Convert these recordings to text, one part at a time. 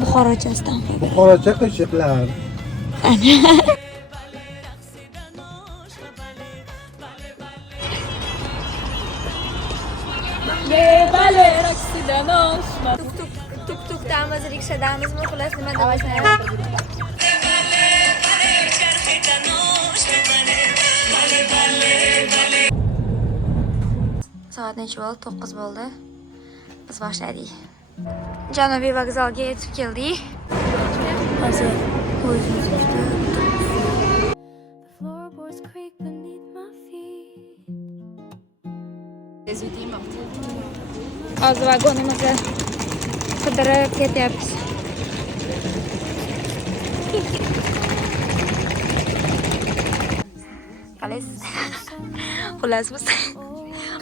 Buxorochasidan. Buxorocha qo'shiqlar. Tuk-tukdamiz, rikshadamizmi, xullas nima demasin. Soat necha bo'ldi? 9 bo'ldi. Biz boshladik. Janubiy vokzalga yetib keldik. Hozir o'zimiz hozir vagonimizni qidirib ketyapmiz. Qalaysiz? Xullas biz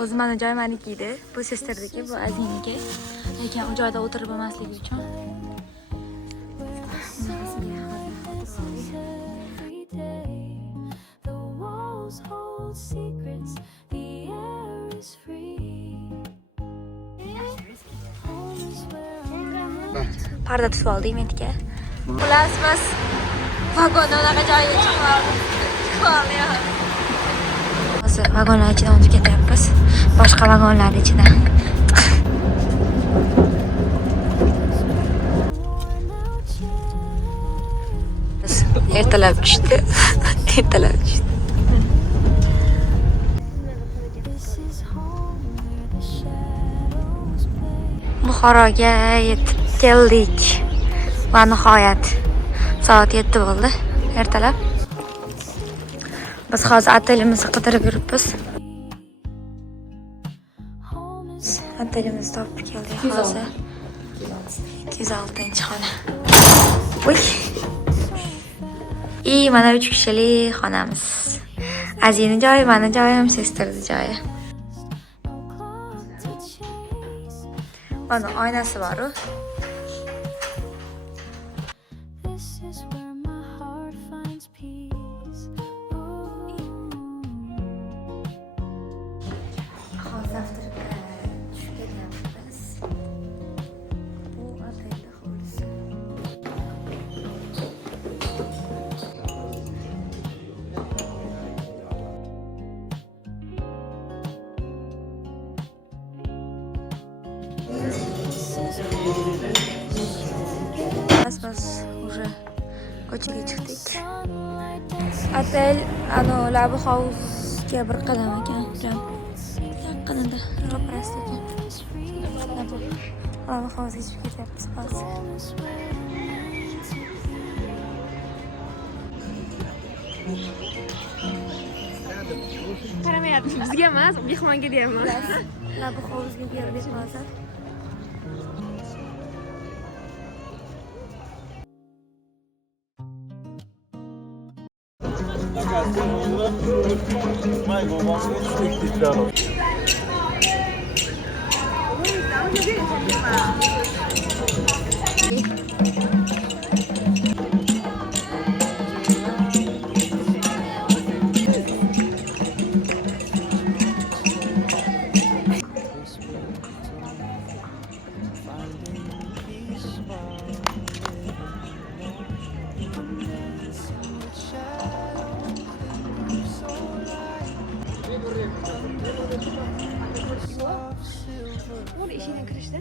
o'zi mana joy meniki edi. Bu sesterniki, bu Aziniki. Lekin u joyda o'tirib olmasligi uchun parda tutib oldik menga. Xullas biz vagonda unaqa joyga chiqib oldik. Hozir vagonlar ichidan o'tib ketyapmiz. Boshqa vagonlar ichidan. Ertalab tushdi. Ertalab tushdi. Buxoroga yetib keldik. Va nihoyat soat 7 bo'ldi. Ertalab. Biz hozir otelimizni qidirib yuribmiz. Otelimizni topib keldik hozir. 206-xona. Voy. Mana 3 kishilik xonamiz. Azini joyi, meni joyim, sestrning joyi. Mana oynasi bor. Biz уже ko'chaga chiqdik. Otel Labu House'ga bir qadam ekan. Yaqinida ro'parasida ekan. Labu House'ga chiqib ketyapmiz hozir. Qaramayapmiz, bizga emas, mehmonga deyapman. Labu House'ga keldik hozir. Bu işine kirishda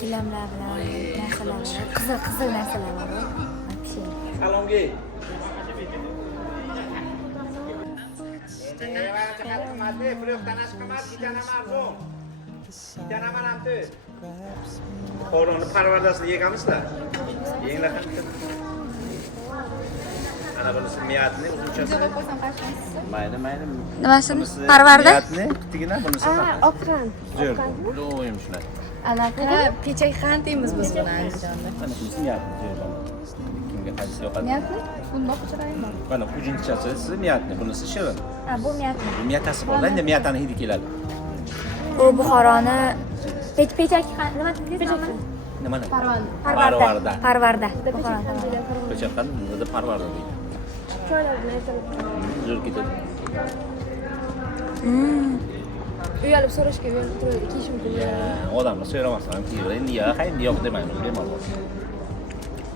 gilamlar bilan narsalar bor. Qizil narsalar bor. Salomga. Qo'rg'onni parvardasini yegamizlar. Yenglar ham. Ana bunisi miyatni uzunchasi. Mayli. Nimasi? Parvarda? Miyatni kitigina bunisi. Oqran. Zo'r. Do'yim shular. Anaqa pechak qand deymiz biz buni Andijonda. Mana bunisi miyatni zo'r. Kimga qaysi yoqadi? Niyatli? Bundoq uchraymi? Mana hujinchasi miyatni, bunisi shirin. Ha, bu miyatni. Miyatasi bor, endi miyatani hidi keladi. Bu Buxoroni pechak nima deysiz? Nimani? Parvanda. Parvarda. Pechakdan nima parvarda deydi. Choylar bilan aytilib. Zo'r ketadi. Uyalib so'rashga uyalib turadi, kiyish mumkin. Odamni so'ramasdan kiyadi. Endi yo'q demayman, bemalol.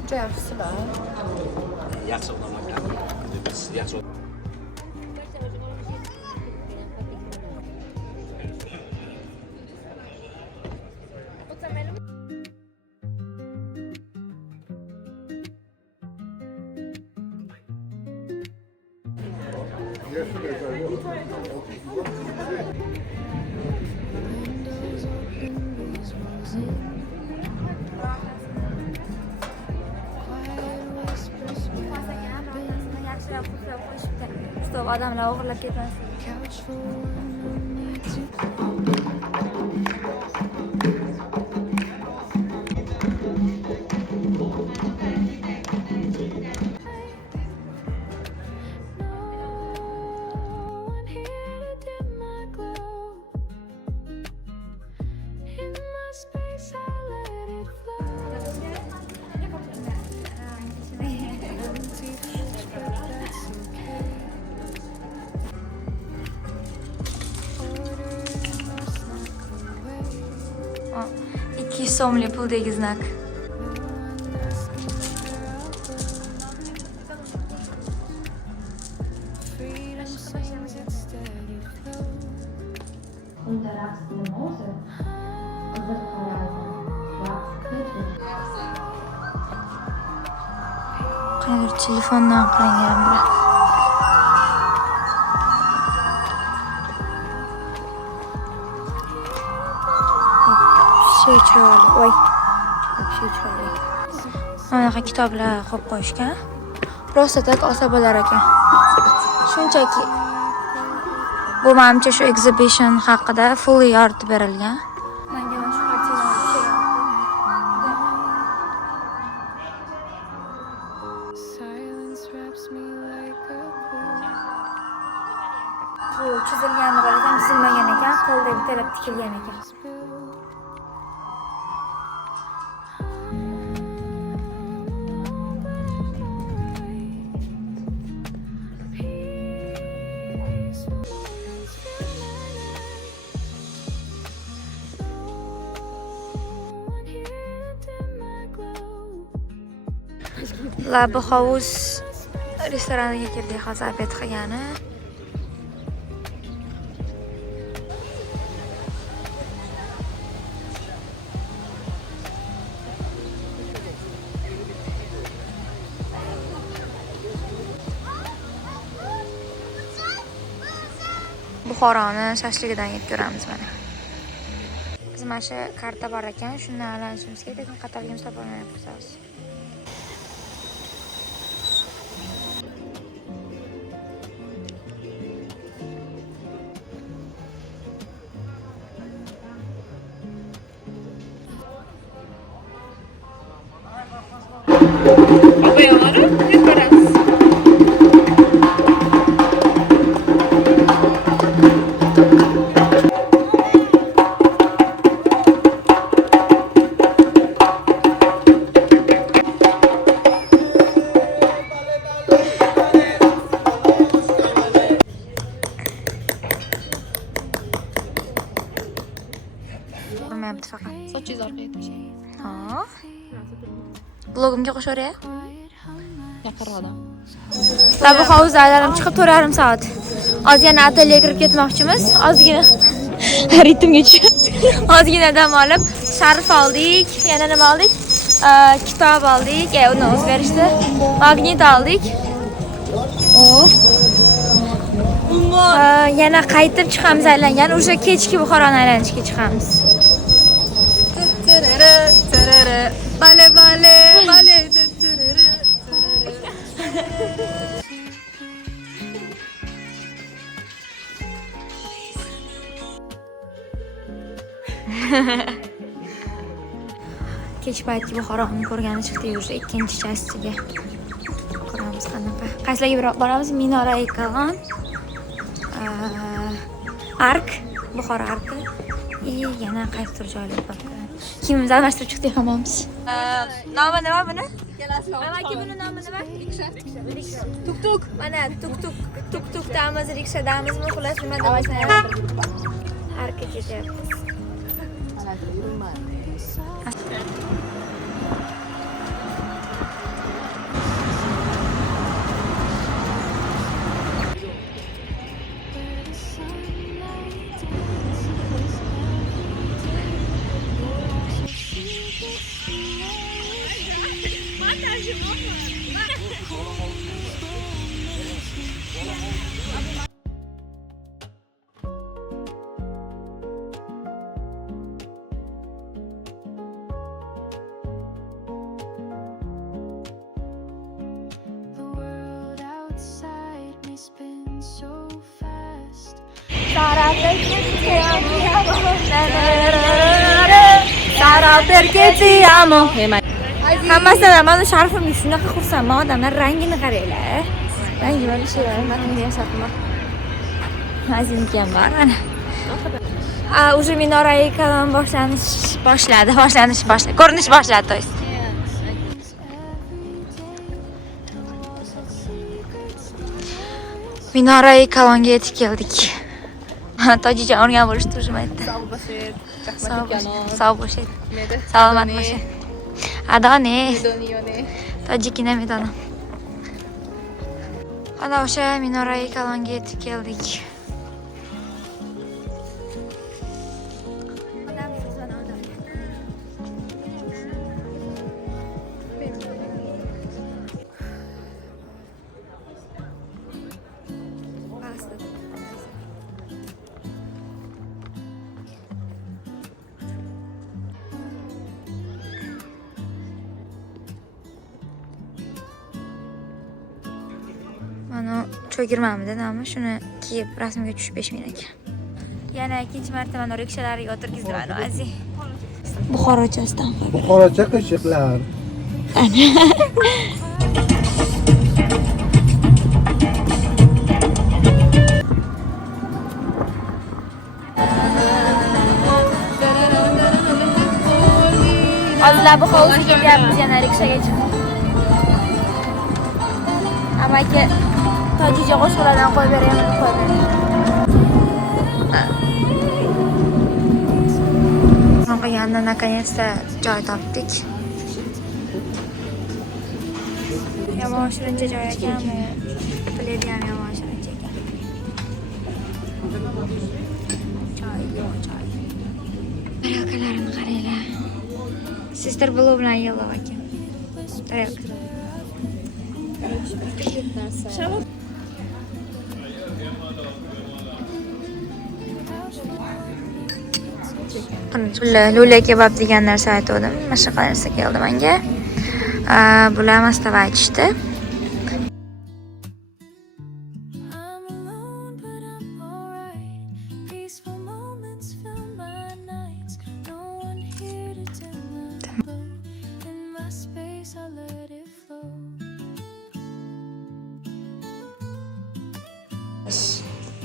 Juda yaxshilar. Yaxshi odamlar. Biz yaxshi Stop odamlar o'g'irlab ketmasin. O, 200 so'mlik puldagi znak. Qanday telefondan qilingan bular. Şey chiroyli, voy. Şey chiroyli. Anaqa kitoblar qo'yib qo'yishgan. Просто так olsa bo'lar ekan. Shunchaki bu menimcha shu exhibition haqida full yoritib berilgan. Menga mana shu kartinalar bu chizilganini bilasan, chizilmagan ekan, qo'lda bitalab tikilgan ekan. Lab House restoraniga kirdik, hozir obed qilgani. Buxoroni shashligidan yeb ko'ramiz mana. Biz mana shu karta bor ekan, shundan aylanishimiz kerak, lekin qatorligimiz topolmayapmiz. Ko'rmayapti faqat. Sochingiz orqaga tashlang. Ha. Blogimga qo'shaver. Yaqinroqda. Tabi hovuzlardan chiqib 4,5 soat. Ozgina atelyega kirib ketmoqchimiz. Ozgina Ritmga tushib. Ozgina dam olib, sharf oldik. Yana nima oldik? Kitob oldik. Uni o'z berishdi. Magnit oldik. Yana qaytib chiqamiz aylangan. O'sha kechki Buxoroni aylanishga chiqamiz. Bale bale bale. Kech paytki Buxoroni ko'rgani chiqdik o'sha ikkinchi chastiga. Ko'ramiz qanaqa. Qaysilarga boramiz? Minora Ekolon, Ark, Buxoro Arki va yana qaysi tur joylar bor. Kimimiz almashtirib chiqdik hammamiz. Nomi nima buni? Amaki buni nomi nima? Tuk-tuk. Mana tuk-tukdamiz, rikshadamizmi, xullas nima demaysan? Arka ketyapmiz. Hammasidan mana sharfimga shunaqa xursandman. Odamlar rangini qaranglar. Rangi mana shu matnga yasatma. Azimkam bor mana. Уже Minora Ekolon ko'rinish boshladi, to есть. Minora Ekolonga yetib keldik. Tojicha o'rgan bo'lishni turmaydi. Sog' bo'shid. Salomat bo'shid. Adone. Tojikina medoni. Ana o'sha Minora Ekolonga yetib keldik. Mana cho'girmamda nomi, shuni kiyib rasmga tushib 5000 ekan. Yana ikkinchi marta mana rikshalarga o'tirgizdi mana Aziz. Buxorochasidan. Buxorocha qo'shiqlar. Hozirlar bu hovuzga kelyapmiz, yana rikshaga chiqib. Amaki Tojicha qo'shiqlardan qo'yib beraman, qo'yib beraman. Yana наконец-то joy topdik. Yomon shirincha joy ekanmi? Pulli ham yomon shirincha ekan. Joy. Tarelkalarini qaranglar. Sister Blue bilan Yellow ekan. Tarelka. Lule kebab degan narsa aytdim. Mana shu narsa keldi menga. Bular mastava aytishdi.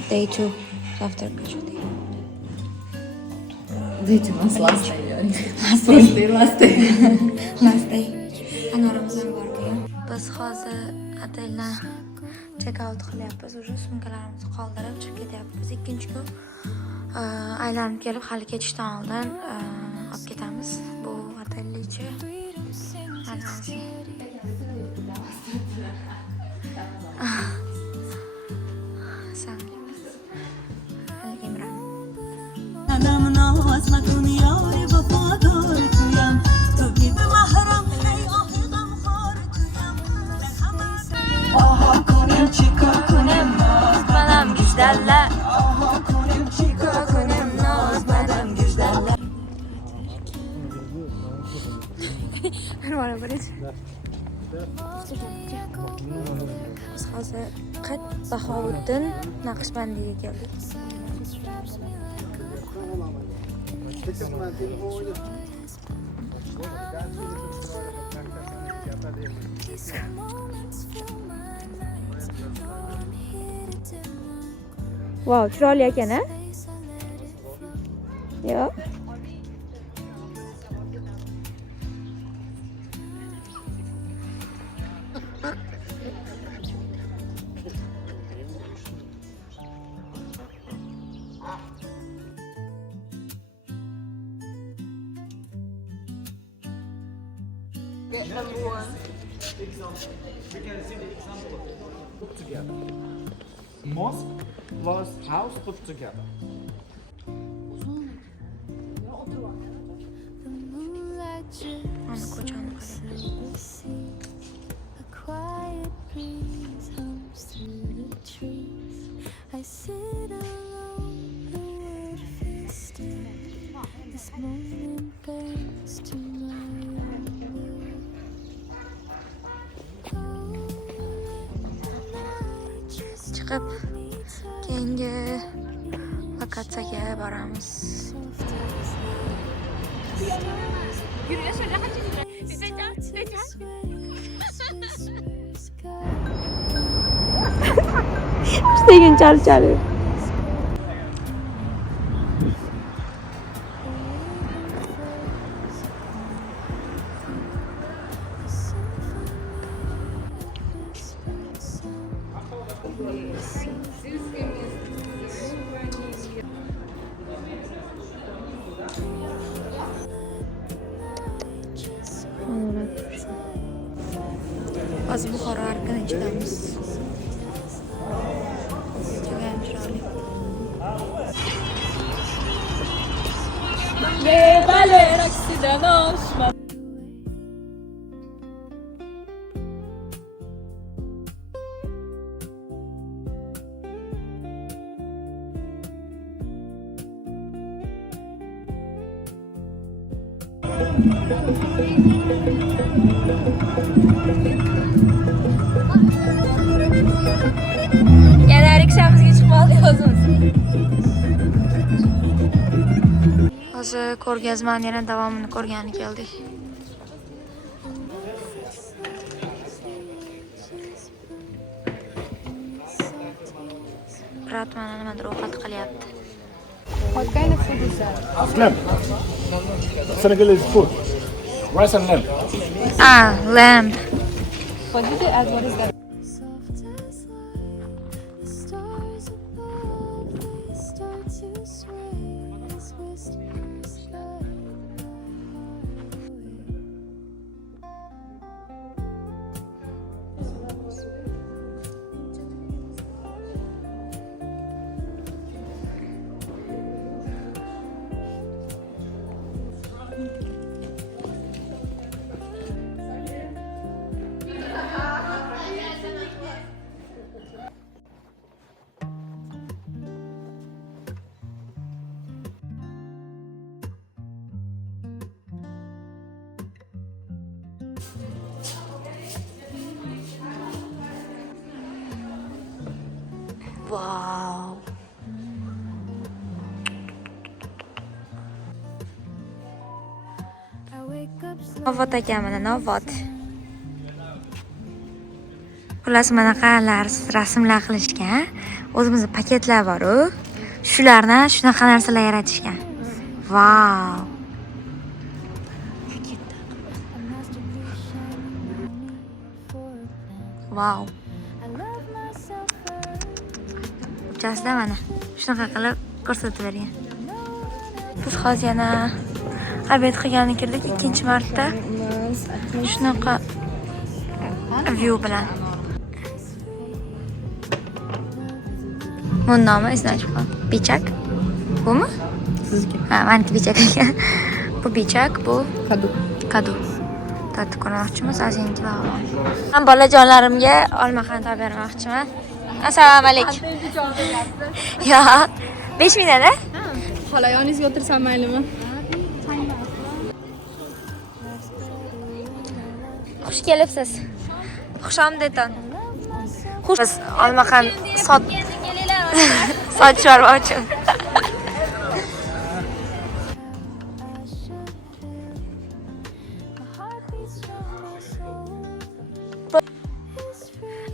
Day 2 after graduating. Last day. Anoramizdan borgan. Biz hozir oteldan check out qilyapmiz. Уже sumkalarimizni qoldirib chiqib ketyapmiz. Ikkinchi kun aylanib kelib hali ketishdan oldin olib ketamiz. Bu otellichi. Anvara birinchi. Biz hozir Bahovuddin Naqshbandiga keldik. Wow, chiroyli ekan-a? Yo'q. Mosque was house put together. Ana ko'chani I sit alone, the world feels still. This moment bends to my own will. chiqib keyingi lokatsiyaga boramiz. Degan chalchali. Hozir Buxoro arkani ichidamiz. Judayam chiroyli. Yana rikşamizga chiqib oldik o'zimiz. Hozir ko'rgazmani yana davomini ko'rgani keldik. Brat mana nimadir ovqat qilyapti. What kind of food is that? Lamb. Senegalese food. Rice and lamb. Ah, lamb. What did you add? What is that? Soft as light, the stars above, they start to sway as whispers light my heart away. Wow. I wake up slow. Novot ekan mana Novot. Xullas manaqalar rasmlar qilishgan. O'zimizda paketlar bor-ku. Shularni shunaqa narsalar yaratishgan. Wow. A masterpiece shining on me for a plan. Wow. I love myself first. Jasda mana shunaqa qilib ko'rsatib bergan. Biz hozir yana obed qilgani kirdik ikkinchi marta. Shunaqa view bilan. Bunun nomi esdan chiqqan. Bichak. Bumi? Ha, maniki bichak ekan. Bu bichak, bu Kadu. kadu. Tatib ko'rmoqchimiz azinki va ham bolajonlarimga olma qandoq bermoqchiman. Assalomu alaykum. Yo, 5 mingdan-a? Xola, yoningizga o'tirsam maylimi? Xush kelibsiz. Xushamdeddan. Xush. Biz olmaxon soch yormoqchi.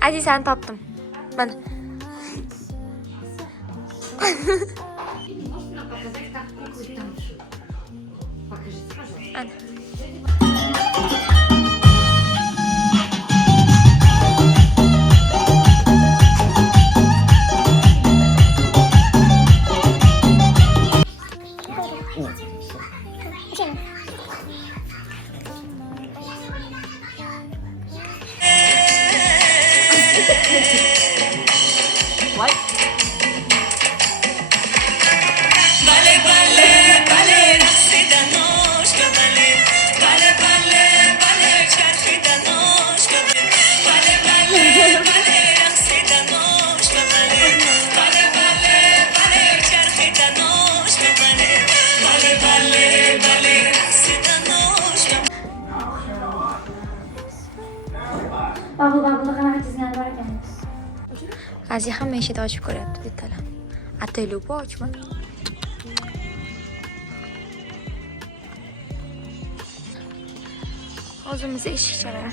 Azizani topdim. Mana. Babul qanaqa chizgan bor ekan. Aziz hamma eshikni ochib ko'ryapti, bittalar. Ataylu bu ochma. O'zimiz eshik chalar.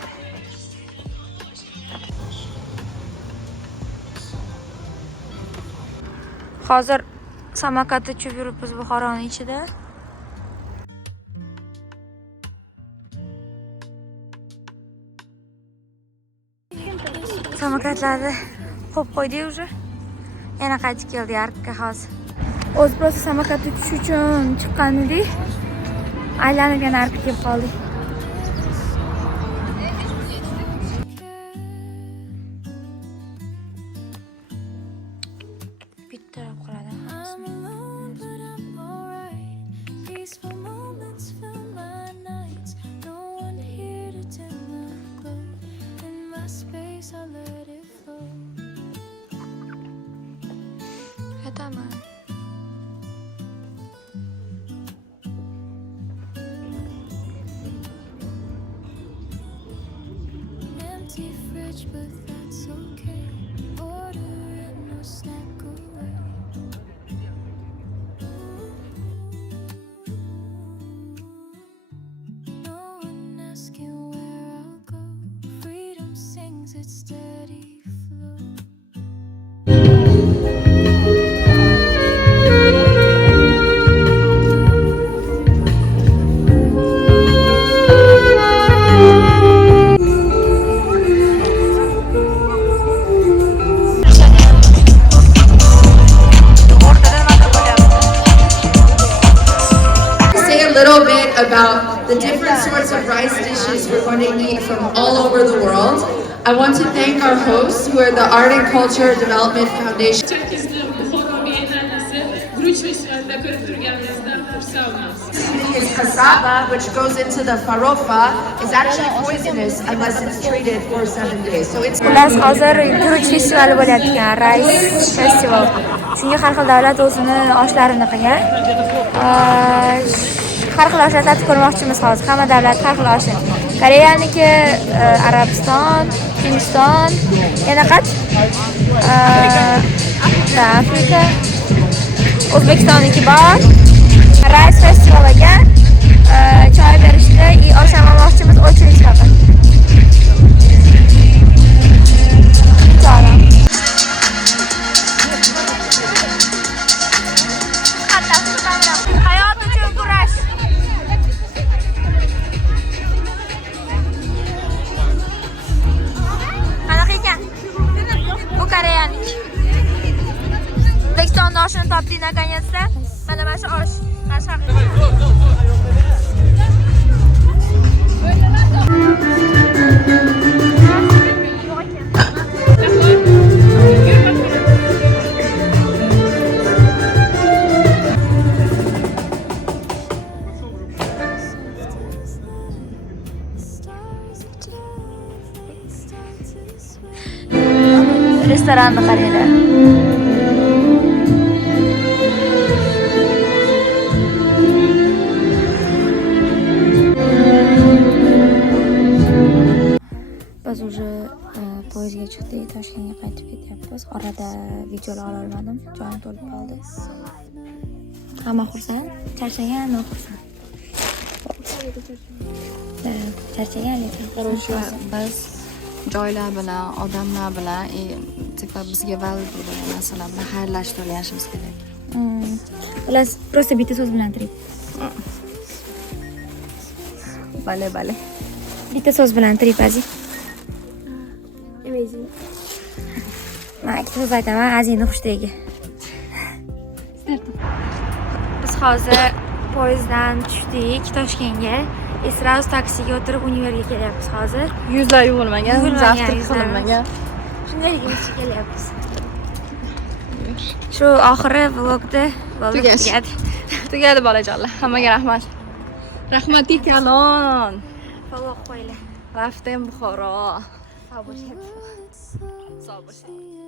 Hozir samokatda uchib yuribmiz Buxoroning ichida. Samokatlarni qo'yib qo'ydik уже. Yana qaytib keldi Arkka hozir. O'z просто samokatga tushish uchun chiqqan edik. Aylanib yana Arkka kelib qoldik. Bitta qoladi. Tamam. Empty fridge, but that's okay. Ordering no snack away. No one asking where I'll go. Freedom sings its steady flow. About the different sorts of rice dishes we're going to eat from all over the world. I want to thank our hosts who are the Art and Culture Development Foundation. Cassava, which goes into the farofa, is actually poisonous unless it's treated for 7 days. So it's Ular hozir guruch festivali bo'layotgan, rice festival. Shunga har xil davlat o'zini oshlarini qilgan. Har xil oshlar tatib ko'rmoqchimiz hozir. Hamma davlat har xil oshi. Koreyaniki, Arabiston, Hindiston, yana qach? Afrika. O'zbekistonniki bor. Rice festivaliga choy berishdi, osham olmoqchimiz, o'chirish faqat. Hayot uchun kurash. Qanaqa ekan? Bu koreyaniki. O'zbekistonda oshini topdik наконец-то. Mana mana shu osh. Restoranni qaranglar. уже poyezdga chiqdik, Toshkentga qaytib ketyapmiz. Orada videolar ola olmadim, joyim to'lib qoldi. Hamma xursand, charchagan, men xursand. Charchagan lekin. Короче, biz joylar bilan, odamlar bilan, tipa bizga valid bo'lgan narsalar bilan xayrlashib o'rganishimiz kerak. Xullas, просто bitta so'z bilan tirik. Bale. Bitta so'z bilan tirik bazi. Amazing. Men ikkita so'z aytaman, Azina xushdagi. Biz hozir poyezddan tushdik Toshkentga. Sразу taksiga o'tirib univerga kelyapmiz hozir. Yuzlar yuvilmagan, zavtrik yuzlarimiz. qilinmagan. Shundayligimizcha kelyapmiz. Shu oxiri vlogda tugadi. Tugadi bolajonlar. Hammaga rahmat. Rahmatli kalon. Vlog qo'yinglar. Raftem Buxoro. Sog' bo'lishadi. Sog' bo'ling.